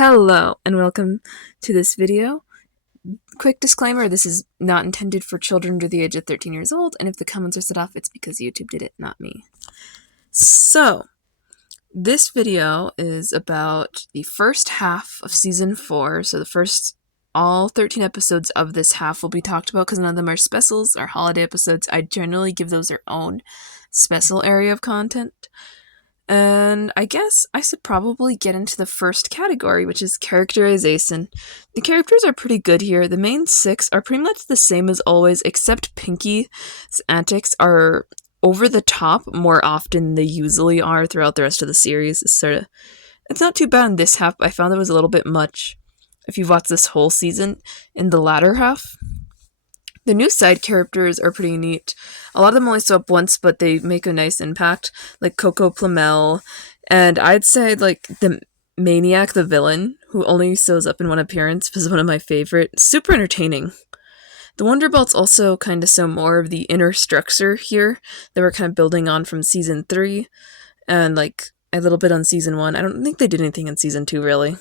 Hello and welcome to this video. Quick disclaimer, this is not intended for children under the age of 13 years old, and if the comments are set off, it's because YouTube did it, not me. So, this video is about the first half of Season 4, so the first all 13 episodes of this half will be talked about because none of them are specials or holiday episodes. I generally give those their own special area of content. And I guess I should probably get into the first category, which is characterization. The characters are pretty good here. The main 6 are pretty much the same as always, except Pinky's antics are over the top more often than they usually are throughout the rest of the series. It's not too bad in this half, but I found it was a little bit much if you've watched this whole season in the latter half. The new side characters are pretty neat. A lot of them only show up once, but they make a nice impact, like Coco Plamel, and I'd say like the Maniac, the villain, who only shows up in one appearance, is one of my favorite. Super entertaining. The Wonderbelts also kind of show more of the inner structure here that we're kind of building on from Season 3, and like a little bit on Season 1. I don't think they did anything in Season 2, really.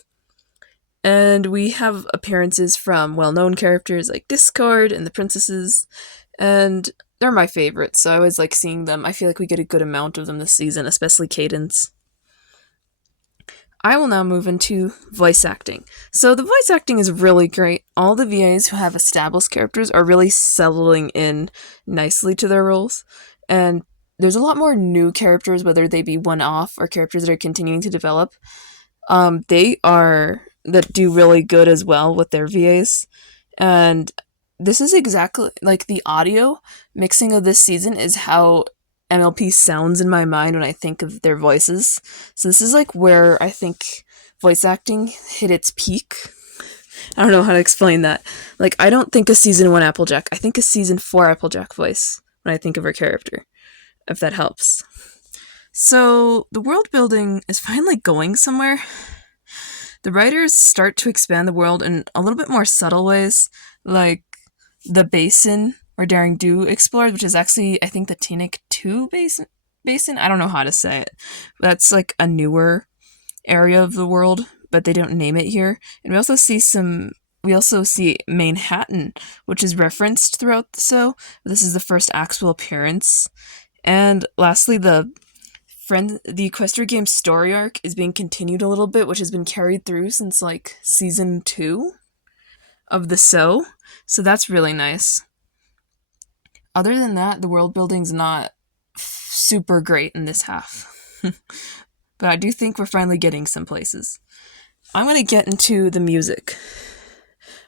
And we have appearances from well-known characters like Discord and the Princesses, and they're my favorites, so I always like seeing them. I feel like we get a good amount of them this season, especially Cadence. I will now move into voice acting. So the voice acting is really great. All the VAs who have established characters are really settling in nicely to their roles, and there's a lot more new characters, whether they be one-off or characters that are continuing to develop. That do really good as well with their VAs. And this is exactly like the audio mixing of this season is how MLP sounds in my mind when I think of their voices. So this is like where I think voice acting hit its peak. I don't know how to explain that. Like, I don't think of Season 1 Applejack. I think of Season 4 Applejack voice when I think of her character, if that helps. So the world building is finally going somewhere. The writers start to expand the world in a little bit more subtle ways, like the basin where Daring Do explored, which is actually, I think, the Tunic 2 basin. I don't know how to say it. That's like a newer area of the world, but they don't name it here. And we also see Manhattan, which is referenced throughout the show. This is the first actual appearance. And lastly, the Equestria Games story arc is being continued a little bit, which has been carried through since like Season 2 of the show. So that's really nice. Other than that, the world building's not super great in this half. But I do think we're finally getting some places. I'm going to get into the music.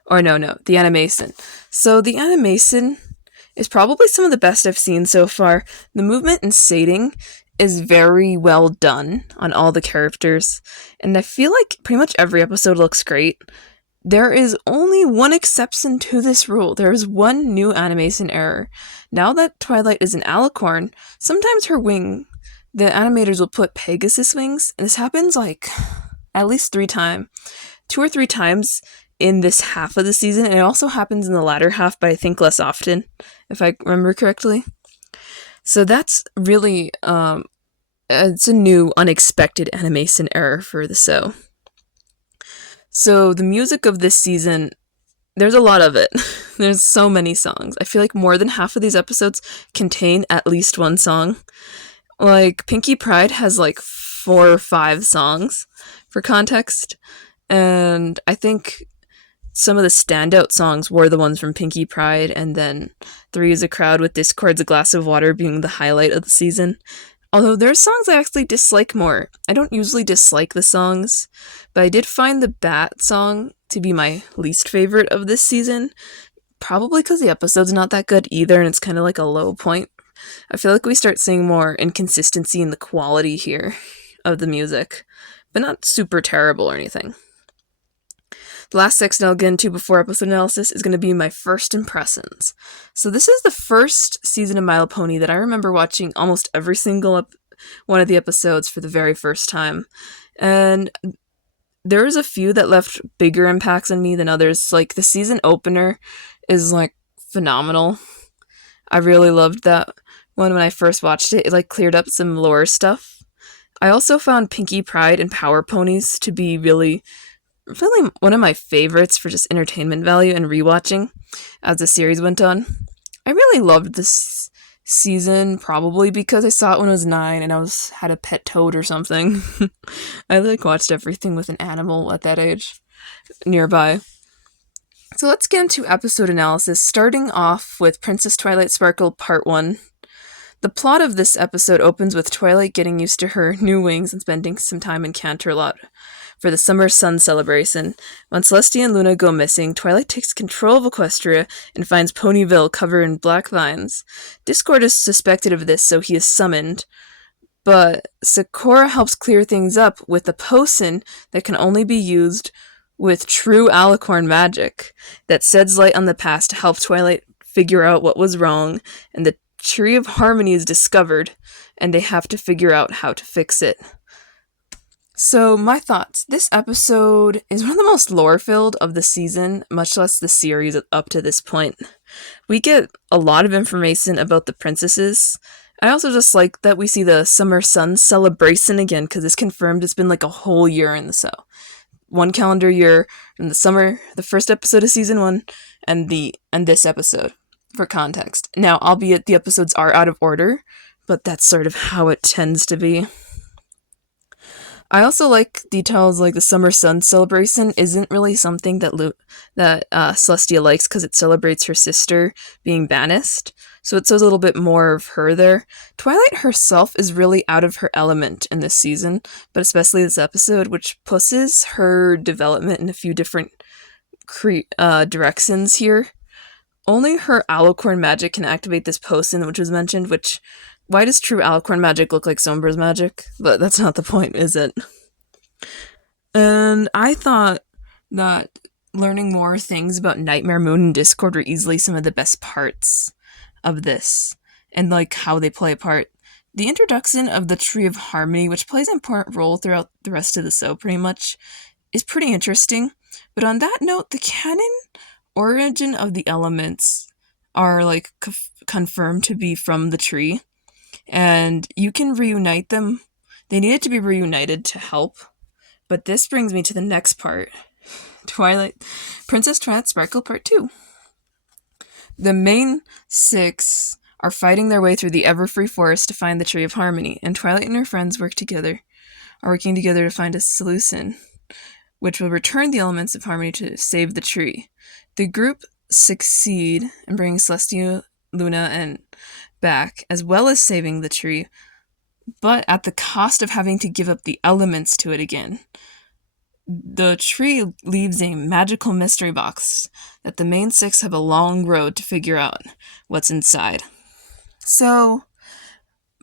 Or no, the animation. So the animation is probably some of the best I've seen so far. The movement and shading is very well done on all the characters, and I feel like pretty much every episode looks great. There is only one exception to this rule. There is one new animation error. Now that Twilight is an alicorn, sometimes her wing, the animators will put Pegasus wings, and this happens like at least 2 or 3 times in this half of the season, and it also happens in the latter half, but I think less often, if I remember correctly. So that's really, it's a new, unexpected animation error for the show. So the music of this season, there's a lot of it. There's so many songs. I feel like more than half of these episodes contain at least one song. Like, Pinkie Pride has like 4 or 5 songs, for context. And I think some of the standout songs were the ones from Pinkie Pride, and then Three is a Crowd with Discord's A Glass of Water being the highlight of the season. Although there's songs I actually dislike more. I don't usually dislike the songs, but I did find the Bat song to be my least favorite of this season. Probably because the episode's not that good either, and it's kind of like a low point. I feel like we start seeing more inconsistency in the quality here of the music, but not super terrible or anything. The last section I'll get into before episode analysis is going to be my first impressions. So this is the first season of My Little Pony that I remember watching almost every single one of the episodes for the very first time. And there's a few that left bigger impacts on me than others. Like, the season opener is like phenomenal. I really loved that one when I first watched it. It like cleared up some lore stuff. I also found Pinkie Pride and Power Ponies to be really really one of my favorites for just entertainment value and rewatching as the series went on. I really loved this season, probably because I saw it when I was 9 and had a pet toad or something. I watched everything with an animal at that age nearby. So let's get into episode analysis, starting off with Princess Twilight Sparkle Part 1. The plot of this episode opens with Twilight getting used to her new wings and spending some time in Canterlot for the summer sun celebration. When Celestia and Luna go missing, Twilight takes control of Equestria and finds Ponyville covered in black vines. Discord is suspected of this, so he is summoned. But Sakura helps clear things up with a potion that can only be used with true alicorn magic that sheds light on the past to help Twilight figure out what was wrong, and the Tree of Harmony is discovered, and they have to figure out how to fix it. So, my thoughts. This episode is one of the most lore-filled of the season, much less the series up to this point. We get a lot of information about the princesses. I also just like that we see the summer sun celebration again, because it's confirmed it's been like a whole year in the show. 1 calendar year in the summer, the first episode of season 1, and this episode, for context. Now, albeit the episodes are out of order, but that's sort of how it tends to be. I also like details like the summer sun celebration isn't really something that Celestia likes because it celebrates her sister being banished, so it shows a little bit more of her there. Twilight herself is really out of her element in this season, but especially this episode, which pushes her development in a few different directions here. Only her alicorn magic can activate this potion, which was mentioned, why does true alicorn magic look like Sombra's magic? But that's not the point, is it? And I thought that learning more things about Nightmare Moon and Discord were easily some of the best parts of this, and how they play a part. The introduction of the Tree of Harmony, which plays an important role throughout the rest of the show pretty much, is pretty interesting. But on that note, the canon origin of the elements are confirmed to be from the tree. And you can reunite them. They needed to be reunited to help. But this brings me to the next part. Princess Twilight Sparkle Part 2. The main 6 are fighting their way through the Everfree Forest to find the Tree of Harmony, and Twilight and her friends are working together to find a solution, which will return the elements of harmony to save the tree. The group succeed in bringing Celestia, Luna, and back, as well as saving the tree, but at the cost of having to give up the elements to it again. The tree leaves a magical mystery box that the main 6 have a long road to figure out what's inside. So,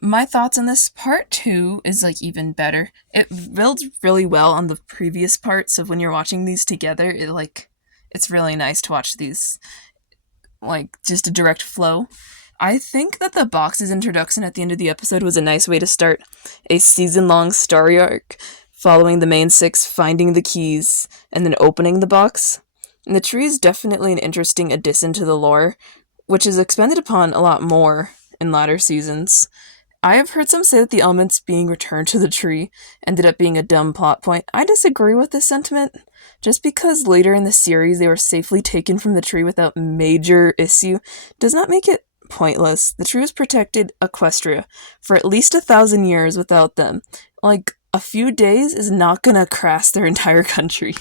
my thoughts on this part 2 is even better. It builds really well on the previous part, so when you're watching these together, it's really nice to watch these just a direct flow. I think that the box's introduction at the end of the episode was a nice way to start a season-long story arc, following the main 6 finding the keys and then opening the box. And the tree is definitely an interesting addition to the lore, which is expanded upon a lot more in latter seasons. I have heard some say that the elements being returned to the tree ended up being a dumb plot point. I disagree with this sentiment. Just because later in the series they were safely taken from the tree without major issue does not make it pointless. The tree has protected Equestria for at least 1,000 years without them. A few days is not gonna crash their entire country.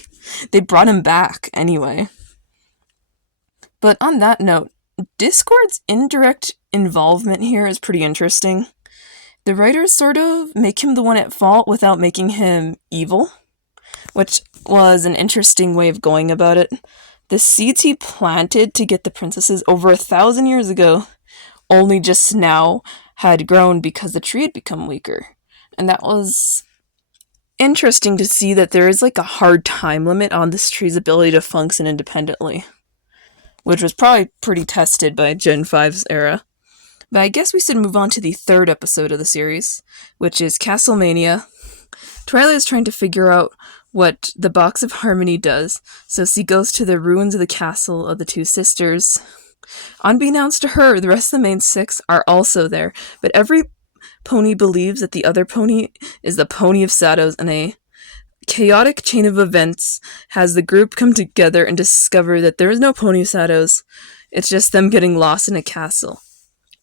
They brought him back anyway. But on that note, Discord's indirect involvement here is pretty interesting. The writers sort of make him the one at fault without making him evil, which was an interesting way of going about it. The seeds he planted to get the princesses over 1,000 years ago only just now had grown because the tree had become weaker. And that was interesting to see that there is a hard time limit on this tree's ability to function independently, which was probably pretty tested by Gen 5's era. But I guess we should move on to the 3rd episode of the series, which is Castlemania. Twilight is trying to figure out what the Box of Harmony does, so she goes to the ruins of the castle of the 2 sisters. Unbeknownst to her, the rest of the main 6 are also there, but every pony believes that the other pony is the Pony of Shadows and a chaotic chain of events has the group come together and discover that there is no Pony Shadows. It's just them getting lost in a castle.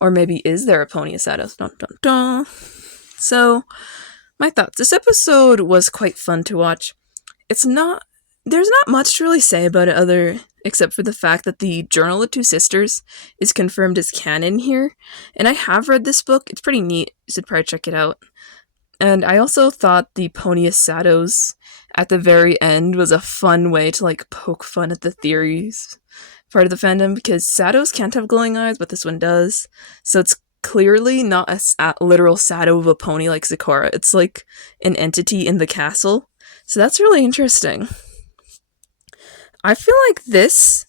Or maybe is there a Pony Shadows? Dun dun dun. So, my thoughts. This episode was quite fun to watch. It's not There's not much to really say about it other except for the fact that the Journal of Two Sisters is confirmed as canon here. And I have read this book. It's pretty neat. You should probably check it out. And I also thought the Pony Shadows at the very end was a fun way to like poke fun at the theories part of the fandom, because Shadows can't have glowing eyes, but this one does. So it's clearly not a literal shadow of a pony like Sakura. It's like an entity in the castle. So that's really interesting. I feel like this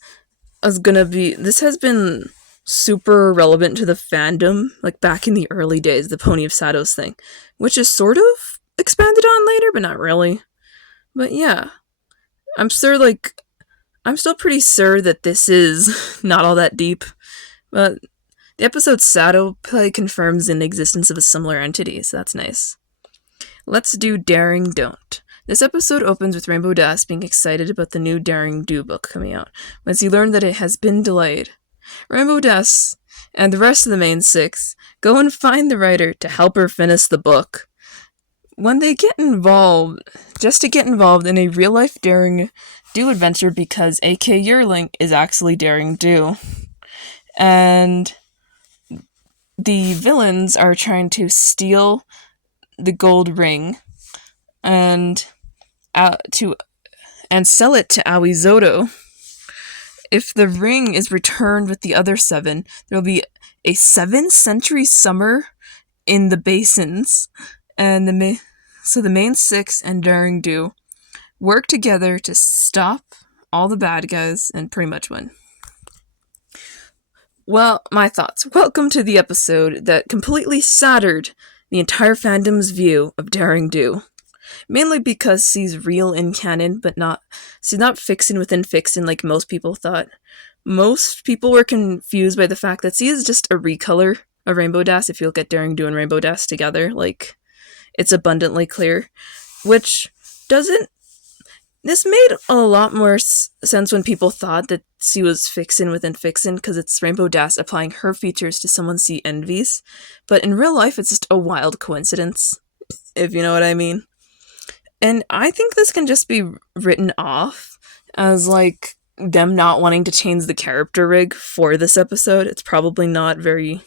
has been super relevant to the fandom, like back in the early days, the Pony of Shadows thing, which is sort of expanded on later, but not really. But yeah, I'm still pretty sure that this is not all that deep, but the episode Shadow Play confirms the existence of a similar entity, so that's nice. Let's do Daring Don't. This episode opens with Rainbow Dash being excited about the new Daring Do book coming out, once he learned that it has been delayed. Rainbow Dash and the rest of the main six go and find the writer to help her finish the book. When they get involved, just to get involved in a real-life Daring Do adventure because AK Yearling is actually Daring Do. And the villains are trying to steal the gold ring and sell it to Aoizoto. If the ring is returned with the other 7, there will be a 7th century summer in the basins, and the main 6 and Daring Do work together to stop all the bad guys and pretty much win. Well, my thoughts. Welcome to the episode that completely shattered the entire fandom's view of Daring Do. Mainly because she's real in canon, but she's not fiction within fiction like most people thought. Most people were confused by the fact that she is just a recolor of Rainbow Dash. If you look at Daring Do and Rainbow Dash together, like, it's abundantly clear. This made a lot more sense when people thought that she was fiction within fiction, because it's Rainbow Dash applying her features to someone she envies. But in real life, it's just a wild coincidence, if you know what I mean. And I think this can just be written off as, like, them not wanting to change the character rig for this episode. It's probably not very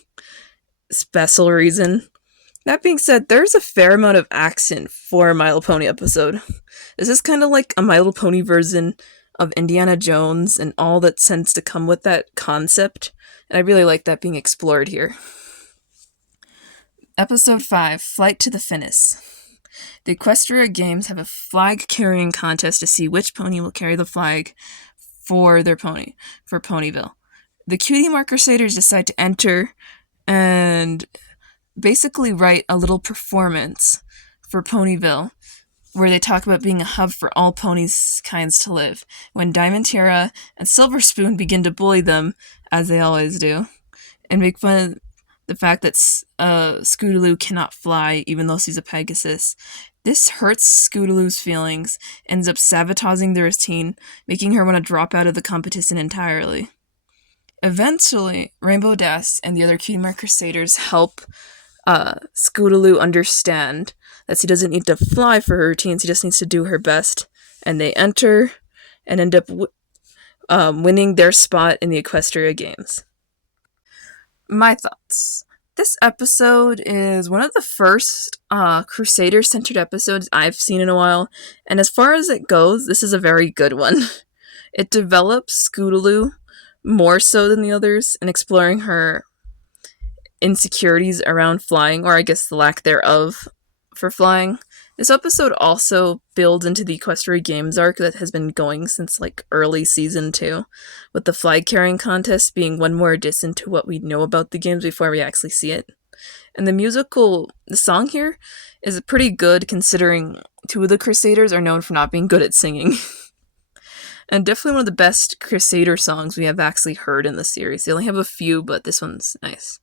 special reason. That being said, there's a fair amount of action for a My Little Pony episode. This is kind of like a My Little Pony version of Indiana Jones and all that tends to come with that concept. And I really like that being explored here. Episode 5, Flight to the Finish. The Equestria Games have a flag-carrying contest to see which pony will carry the flag for their pony, for Ponyville. The Cutie Mark Crusaders decide to enter and basically write a little performance for Ponyville, where they talk about being a hub for all ponies kinds to live, when Diamond Tiara and Silver Spoon begin to bully them, as they always do, and make fun of the fact that Scootaloo cannot fly, even though she's a Pegasus. This hurts Scootaloo's feelings, ends up sabotaging the routine, making her want to drop out of the competition entirely. Eventually, Rainbow Dash and the other Cutie Mark Crusaders help Scootaloo understand that she doesn't need to fly for her routine, she just needs to do her best. And they enter and end up winning their spot in the Equestria Games. My thoughts. This episode is one of the first Crusader-centered episodes I've seen in a while, and as far as it goes, this is a very good one. It develops Scootaloo more so than the others in exploring her insecurities around flying, or I guess the lack thereof for flying. This episode also builds into the Equestria Games arc that has been going since like early season 2, with the flag carrying contest being one more addition to what we know about the games before we actually see it. And the song here is pretty good considering 2 of the Crusaders are known for not being good at singing. And definitely one of the best Crusader songs we have actually heard in the series. They only have a few, but this one's nice.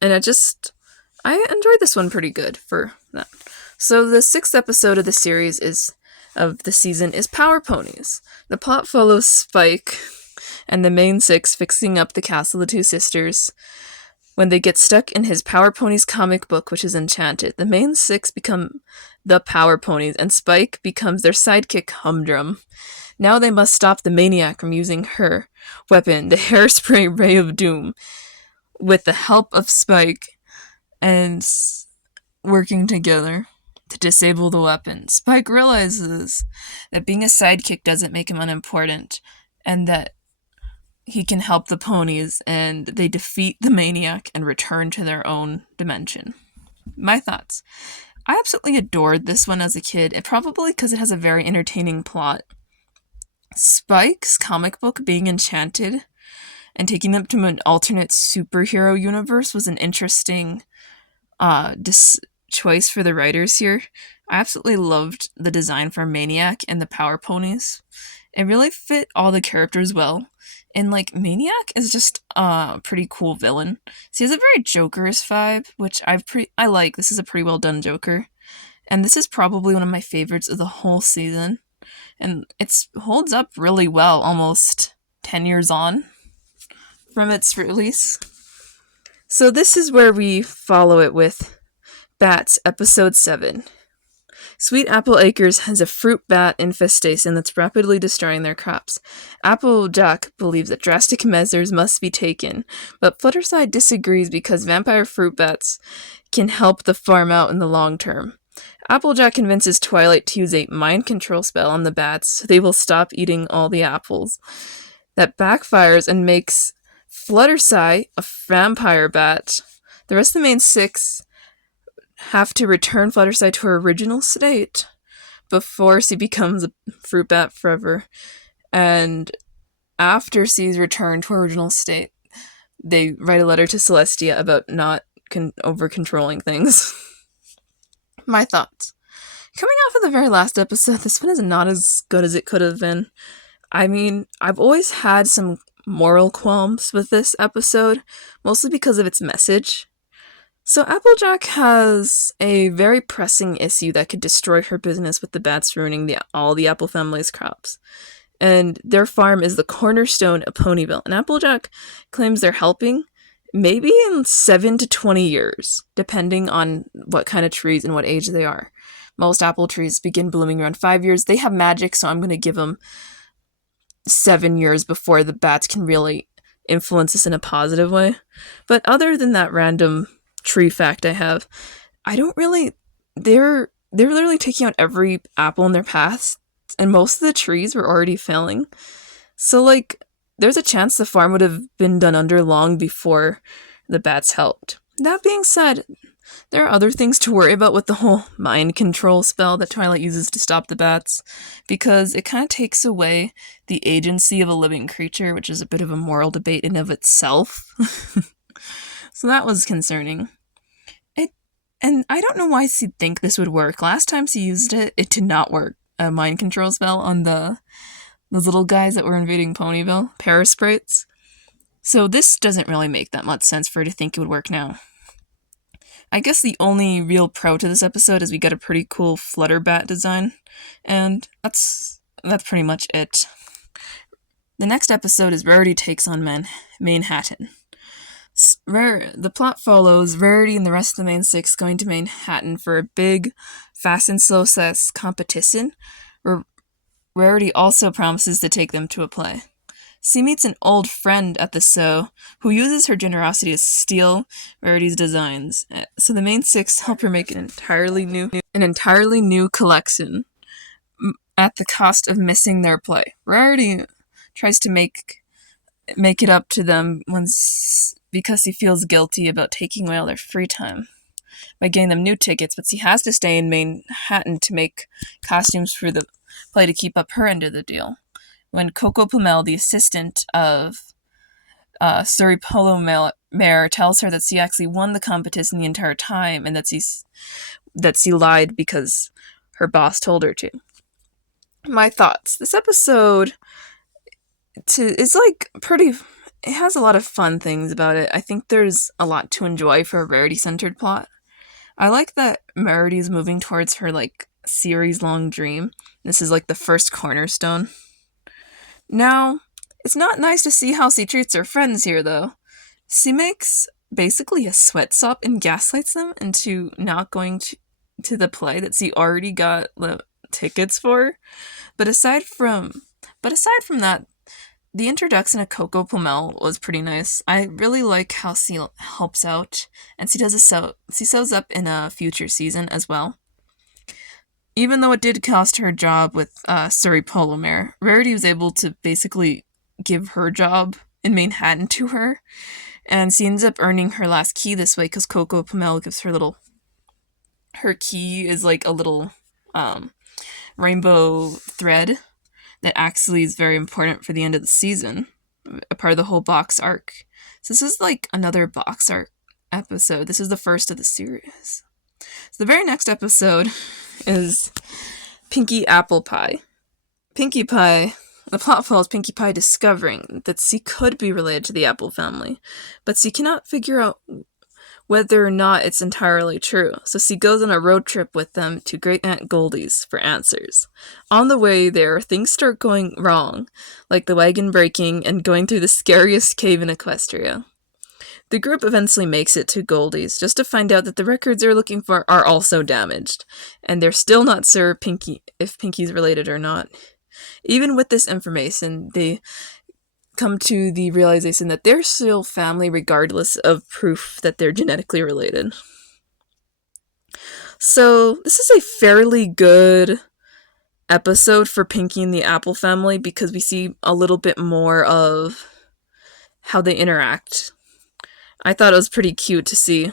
And I enjoyed this one pretty good for that. So the 6th episode of the season is Power Ponies. The plot follows Spike and the main 6 fixing up the castle of the two sisters when they get stuck in his Power Ponies comic book, which is enchanted. The main 6 become the Power Ponies, and Spike becomes their sidekick Humdrum. Now they must stop the maniac from using her weapon, the hairspray ray of doom, with the help of Spike and working together to disable the weapon. Spike realizes that being a sidekick doesn't make him unimportant, and that he can help the ponies, and they defeat the maniac and return to their own dimension. My thoughts. I absolutely adored this one as a kid, and probably because it has a very entertaining plot. Spike's comic book being enchanted and taking them to an alternate superhero universe was an interesting choice for the writers here. I absolutely loved the design for Maniac and the Power Ponies. It really fit all the characters well. And, like, Maniac is just a pretty cool villain. So he has a very Jokerish vibe, which I like. This is a pretty well done Joker. And this is probably one of my favorites of the whole season. And it holds up really well, almost 10 years on from its release. So this is where we follow it with Bats, Episode 7. Sweet Apple Acres has a fruit bat infestation that's rapidly destroying their crops. Applejack believes that drastic measures must be taken, but Fluttershy disagrees because vampire fruit bats can help the farm out in the long term. Applejack convinces Twilight to use a mind control spell on the bats so they will stop eating all the apples. That backfires and makes Fluttershy a vampire bat. The rest of the main 6 have to return Fluttershy to her original state before she becomes a fruit bat forever. And after she's returned to her original state, they write a letter to Celestia about not over-controlling things. My thoughts. Coming off of the very last episode, this one is not as good as it could have been. I mean, I've always had some moral qualms with this episode, mostly because of its message. So Applejack has a very pressing issue that could destroy her business with the bats ruining all the Apple family's crops. And their farm is the cornerstone of Ponyville. And Applejack claims they're helping maybe in 7 to 20 years, depending on what kind of trees and what age they are. Most apple trees begin blooming around 5 years. They have magic, so I'm going to give them 7 years before the bats can really influence us in a positive way. But other than that random tree fact I don't really, they're literally taking out every apple in their paths, and most of the trees were already failing. So, like, there's a chance the farm would have been done under long before the bats helped. That being said, there are other things to worry about with the whole mind control spell that Twilight uses to stop the bats, because it kind of takes away the agency of a living creature, which is a bit of a moral debate in of itself. So that was concerning. And I don't know why she'd think this would work. Last time she used it, it did not work. A mind control spell on those little guys that were invading Ponyville, Parasprites. So this doesn't really make that much sense for her to think it would work now. I guess the only real pro to this episode is we get a pretty cool Flutterbat design, and that's pretty much it. The next episode is Rarity Takes on Manhattan. The plot follows Rarity and the rest of the main 6 going to Manhattan for a big Fast and Slow Sex competition, where Rarity also promises to take them to a play. She meets an old friend at the show who uses her generosity to steal Rarity's designs, so the main 6 help her make an entirely new collection at the cost of missing their play. Rarity tries to make it up to them because he feels guilty about taking away all their free time by getting them new tickets, but she has to stay in Manhattan to make costumes for the play to keep up her end of the deal. When Coco Plumel, the assistant of Surrey Polo Mare, tells her that she actually won the competition the entire time and that she lied because her boss told her to. My thoughts. This episode is like pretty. It has a lot of fun things about it. I think there's a lot to enjoy for a Rarity-centered plot. I like that Meredy is moving towards her like series long dream. This is like the first cornerstone. Now, it's not nice to see how she treats her friends here though. She makes basically a sweatshop and gaslights them into not going to the play that she already got the tickets for. But aside from that, the introduction of Coco Plumel was pretty nice. I really like how she helps out, and she shows up in a future season as well. Even though it did cost her job with Surrey Polymere, Rarity was able to basically give her job in Manhattan to her, and she ends up earning her last key this way because Coco Plumel gives her key is like a little rainbow thread that actually is very important for the end of the season, a part of the whole box arc. So this is like another box arc episode. This is the first of the series. So the very next episode is Pinkie Apple Pie. Pinkie Pie, the plot follows Pinkie Pie discovering that she could be related to the Apple family, but she cannot figure out whether or not it's entirely true, so she goes on a road trip with them to Great Aunt Goldie's for answers. On the way there, things start going wrong, like the wagon breaking and going through the scariest cave in Equestria. The group eventually makes it to Goldie's, just to find out that the records they're looking for are also damaged, and they're still not sure if Pinkie's related or not. Even with this information, they come to the realization that they're still family regardless of proof that they're genetically related. So this is a fairly good episode for Pinkie and the Apple family because we see a little bit more of how they interact. I thought it was pretty cute to see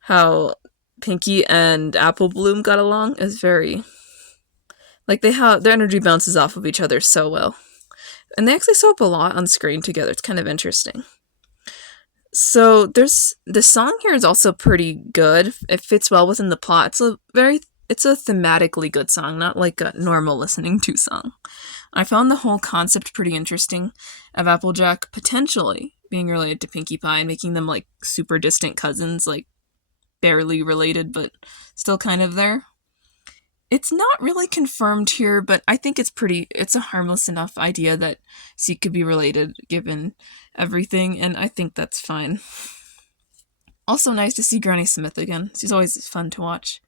how Pinkie and Apple Bloom got along. It's very like their energy bounces off of each other so well. And they actually show up a lot on screen together. It's kind of interesting. So the song here is also pretty good. It fits well within the plot. It's a thematically good song, not like a normal listening to song. I found the whole concept pretty interesting of Applejack potentially being related to Pinkie Pie and making them like super distant cousins, like barely related but still kind of there. It's not really confirmed here, but I think it's a harmless enough idea that she could be related given everything, and I think that's fine. Also nice to see Granny Smith again. She's always fun to watch.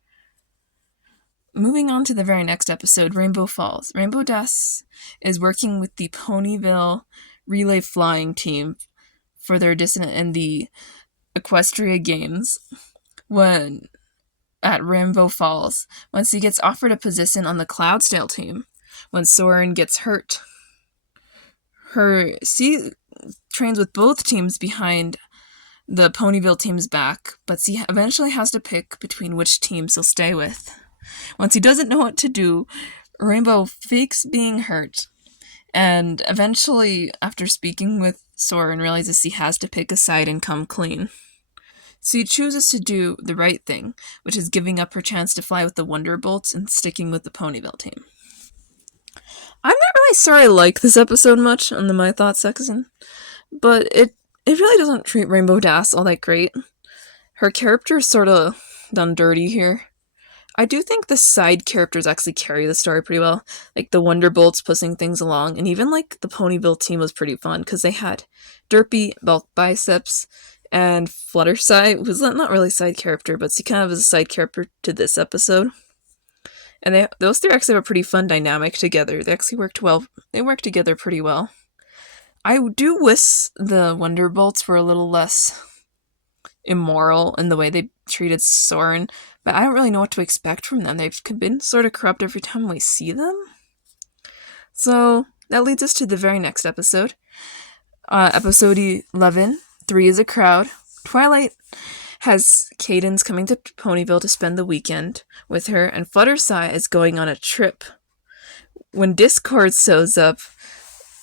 Moving on to the very next episode, Rainbow Falls. Rainbow Dash is working with the Ponyville relay flying team for their dissonant in the Equestria Games at Rainbow Falls once he gets offered a position on the Cloudsdale team when Soren gets hurt. She trains with both teams behind the Ponyville team's back, but she eventually has to pick between which teams he'll stay with. Once he doesn't know what to do, Rainbow fakes being hurt, and eventually, after speaking with Soren, realizes he has to pick a side and come clean. So he chooses to do the right thing, which is giving up her chance to fly with the Wonderbolts and sticking with the Ponyville team. I'm not really sure I like this episode much on the My Thoughts section, but it really doesn't treat Rainbow Dash all that great. Her character is sort of done dirty here. I do think the side characters actually carry the story pretty well, like the Wonderbolts pushing things along, and even like the Ponyville team was pretty fun because they had Derpy, Bulk Biceps, and Fluttershy, who's not really a side character, but she kind of is a side character to this episode. And those three actually have a pretty fun dynamic together. They actually worked well. They worked together pretty well. I do wish the Wonderbolts were a little less immoral in the way they treated Soren, but I don't really know what to expect from them. They've been sort of corrupt every time we see them. So that leads us to the very next episode. Episode 11, 3 is a Crowd. Twilight has Cadence coming to Ponyville to spend the weekend with her, and Fluttershy is going on a trip. When Discord shows up,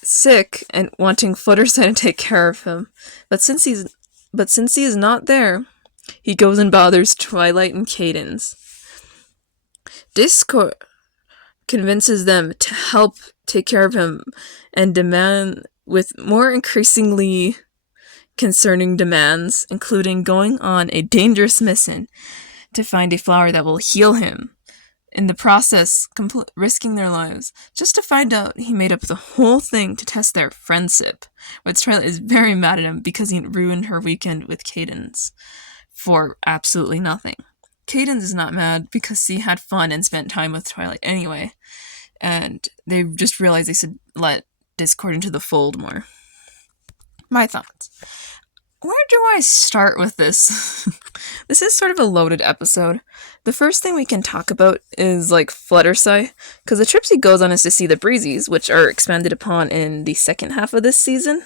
sick and wanting Fluttershy to take care of him, but since he is not there, he goes and bothers Twilight and Cadence. Discord convinces them to help take care of him and demand with more increasingly concerning demands, including going on a dangerous mission to find a flower that will heal him. In the process, risking their lives, just to find out he made up the whole thing to test their friendship. But Twilight is very mad at him because he ruined her weekend with Cadence for absolutely nothing. Cadence is not mad because he had fun and spent time with Twilight anyway, and they just realized they should let Discord into the fold more. My thoughts. Where do I start with this? This is sort of a loaded episode. The first thing we can talk about is, Fluttershy, because the trips he goes on is to see the Breezies, which are expanded upon in the second half of this season.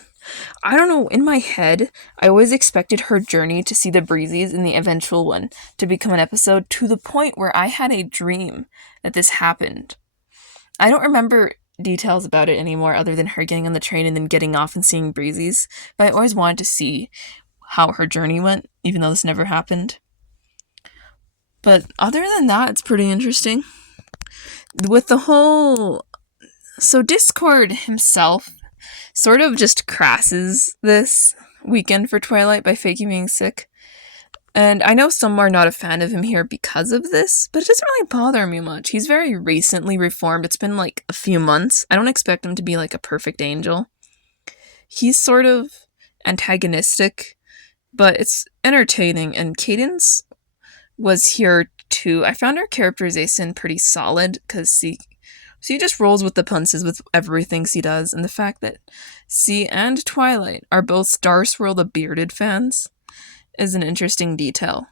I don't know, in my head, I always expected her journey to see the Breezies in the eventual one to become an episode, to the point where I had a dream that this happened. I don't remember details about it anymore other than her getting on the train and then getting off and seeing Breezies, but I always wanted to see how her journey went, even though this never happened. But other than that, it's pretty interesting. With the whole... So Discord himself sort of just crasses this weekend for Twilight by faking being sick. And I know some are not a fan of him here because of this, but it doesn't really bother me much. He's very recently reformed. It's been a few months. I don't expect him to be a perfect angel. He's sort of antagonistic, but it's entertaining, and Cadence was here too. I found her characterization pretty solid because she just rolls with the punches with everything she does, and the fact that she and Twilight are both Star Swirl the Bearded fans is an interesting detail.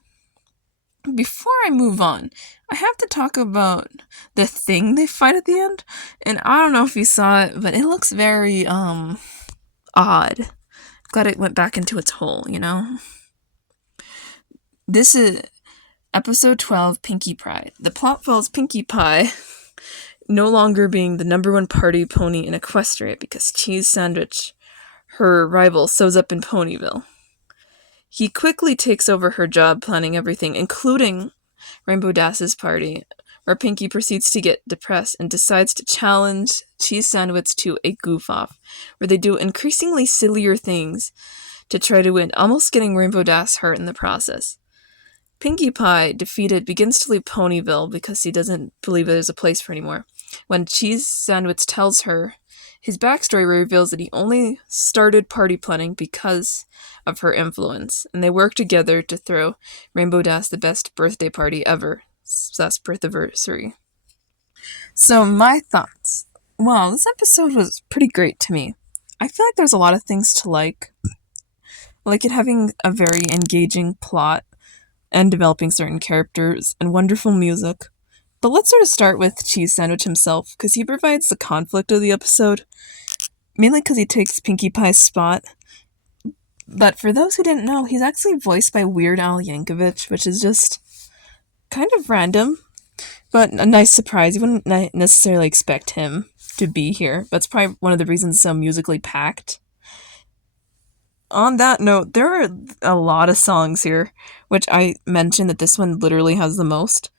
Before I move on, I have to talk about the thing they fight at the end, and I don't know if you saw it, but it looks very, odd. Glad it went back into its hole, you know? This is episode 12, Pinkie Pie. The plot follows Pinkie Pie no longer being the number one party pony in Equestria because Cheese Sandwich, her rival, shows up in Ponyville. He quickly takes over her job, planning everything, including Rainbow Dash's party, where Pinkie proceeds to get depressed and decides to challenge Cheese Sandwich to a goof-off, where they do increasingly sillier things to try to win, almost getting Rainbow Dash hurt in the process. Pinkie Pie, defeated, begins to leave Ponyville because he doesn't believe there's a place for her anymore. When Cheese Sandwich tells her his backstory, reveals that he only started party planning because of her influence, and they work together to throw Rainbow Dash the best birthday party ever. That's birthiversary. So my thoughts. Wow, this episode was pretty great to me. I feel like there's a lot of things to like it having a very engaging plot and developing certain characters and wonderful music. But let's sort of start with Cheese Sandwich himself, because he provides the conflict of the episode, mainly because he takes Pinkie Pie's spot. But for those who didn't know, he's actually voiced by Weird Al Yankovic, which is just kind of random, but a nice surprise. You wouldn't necessarily expect him to be here, but it's probably one of the reasons it's so musically packed. On that note, there are a lot of songs here, which I mentioned that this one literally has the most.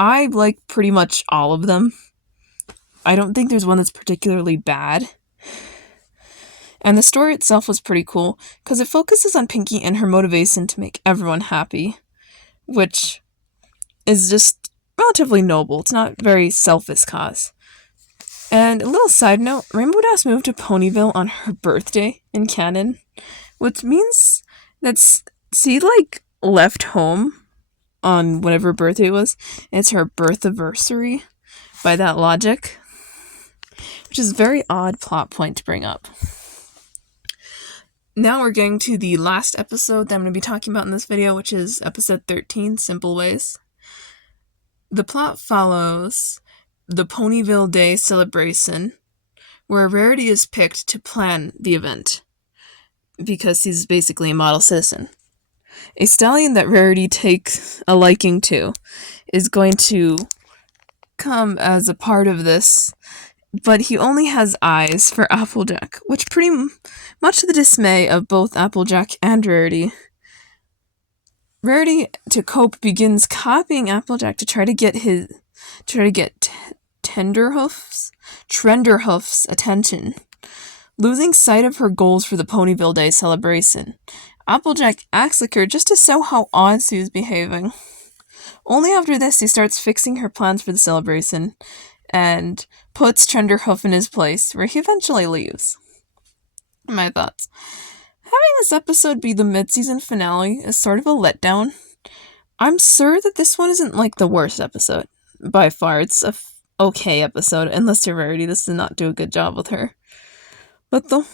I like pretty much all of them. I don't think there's one that's particularly bad. And the story itself was pretty cool, because it focuses on Pinkie and her motivation to make everyone happy, which is just relatively noble. It's not a very selfish cause. And a little side note, Rainbow Dash moved to Ponyville on her birthday in canon, which means that she, left home on whatever birthday it was. It's her birthiversary, by that logic, which is a very odd plot point to bring up. Now we're getting to the last episode that I'm going to be talking about in this video, which is episode 13, Simple Ways. The plot follows the Ponyville Day celebration, where Rarity is picked to plan the event, because he's basically a model citizen. A stallion that Rarity takes a liking to is going to come as a part of this, but he only has eyes for Applejack, which pretty much to the dismay of both Applejack and Rarity. Rarity, to cope, begins copying Applejack to try to get Trenderhoof's attention, losing sight of her goals for the Ponyville Day celebration. Applejack acts like her just to show how odd she is behaving. Only after this, he starts fixing her plans for the celebration and puts Trenderhoof in his place, where he eventually leaves. My thoughts. Having this episode be the mid-season finale is sort of a letdown. I'm sure that this one isn't like the worst episode. By far, it's a okay episode, unless to Rarity does not do a good job with her. But the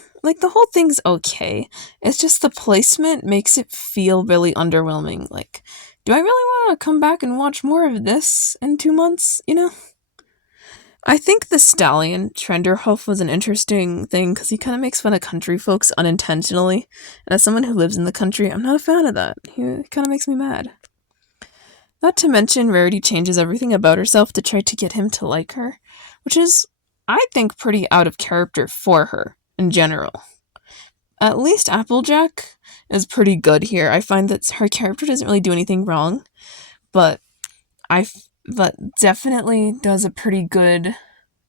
whole thing's okay. It's just the placement makes it feel really underwhelming. Like, do I really want to come back and watch more of this in 2 months? I think the stallion Trenderhoof was an interesting thing because he kind of makes fun of country folks unintentionally. And as someone who lives in the country, I'm not a fan of that. He kind of makes me mad. Not to mention, Rarity changes everything about herself to try to get him to like her, which is, I think, pretty out of character for her in general. At least Applejack is pretty good here. I find that her character doesn't really do anything wrong, but but definitely does a pretty good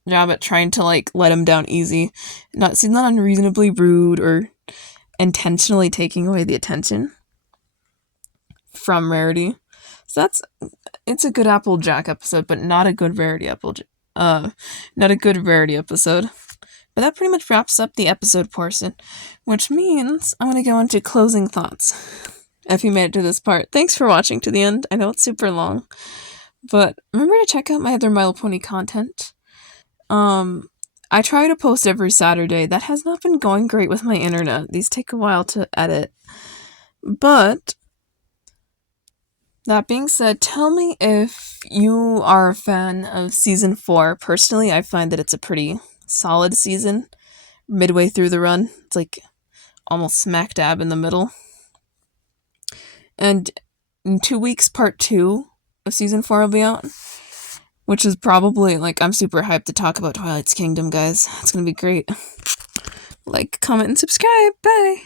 job at trying to like let him down easy. She's not unreasonably rude or intentionally taking away the attention from Rarity. So it's a good Applejack episode, but not a good Rarity not a good Rarity episode. But that pretty much wraps up the episode portion, which means I'm going to go into closing thoughts. If you made it to this part, thanks for watching to the end. I know it's super long, but remember to check out my other My Little Pony content. I try to post every Saturday. That has not been going great with my internet. These take a while to edit. But that being said, tell me if you are a fan of season 4. Personally, I find that it's a pretty solid season. Midway through the run, it's like almost smack dab in the middle. And in 2 weeks, part 2 of season 4 will be out, which is probably, like, I'm super hyped to talk about Twilight's Kingdom, guys. It's gonna be great. Like, comment, and subscribe. Bye!